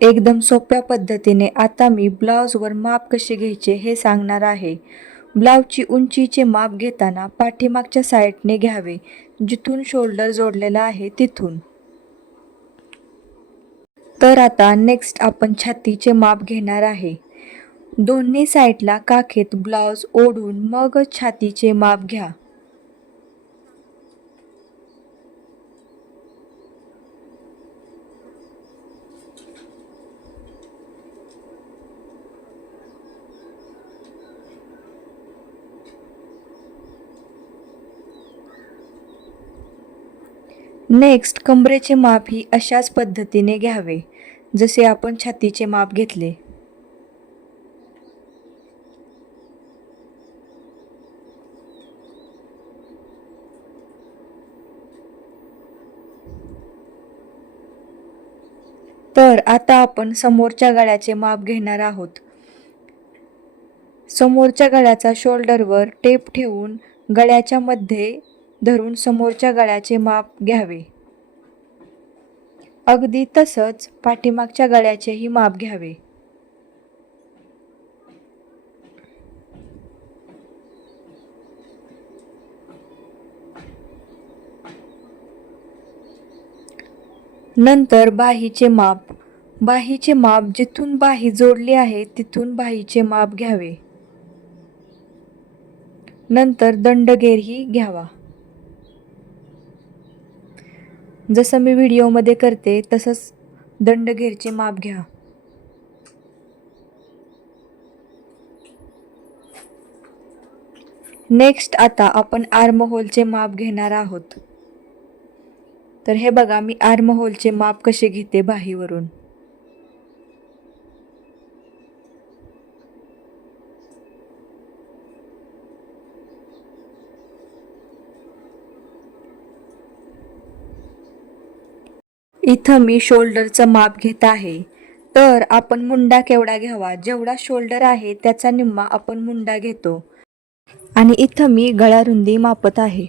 एकदम सोप्या पद्धतीने आता मी ब्लाउजवर माप कसे घ्यायचे हे सांगणार आहे. ब्लाउजची उंचीचे माप घेताना पाठीमागच्या साईडने घ्यावे, जिथून शोल्डर जोडलेला आहे तिथून. तर आता नेक्स्ट आपण छातीचे माप घेणार आहे. दोन्ही साईडला काखेत ब्लाउज ओढून मग छातीचे माप घ्या. नेक्स्ट कमरेचे माप ही अशाच पद्धतीने घ्यावे, जसे आपण छातीचे माप घेतले. तर आता आपण समोरच्या गळ्याचे माप घेणार आहोत. समोरच्या गळ्याचा शोल्डरवर टेप ठेवून गळ्याच्या मध्ये धरून समोरच्या गळ्याचे माप घ्यावे. अगदी तसंच पाठीमागच्या गळ्याचेही माप घ्यावे. नंतर बाहीचे माप. बाहीचे माप जिथून बाही जोडली आहे तिथून बाहीचे माप घ्यावे. नंतर दंडगेरही घ्यावा. जसं मी व्हिडिओमध्ये करते तसंच दंडगेरचे माप घ्या. नेक्स्ट आता आपण आर्महोलचे माप घेणार आहोत. तर हे बघा, मी आर्महोलचे माप कसे घेते बाहीवरून. इथं मी शोल्डरचं माप घेत आहे. तर आपण मुंडा केवढा घ्यावा, जेवढा शोल्डर आहे त्याचा निम्मा आपण मुंडा घेतो. आणि इथं मी गळारुंदी मापत आहे.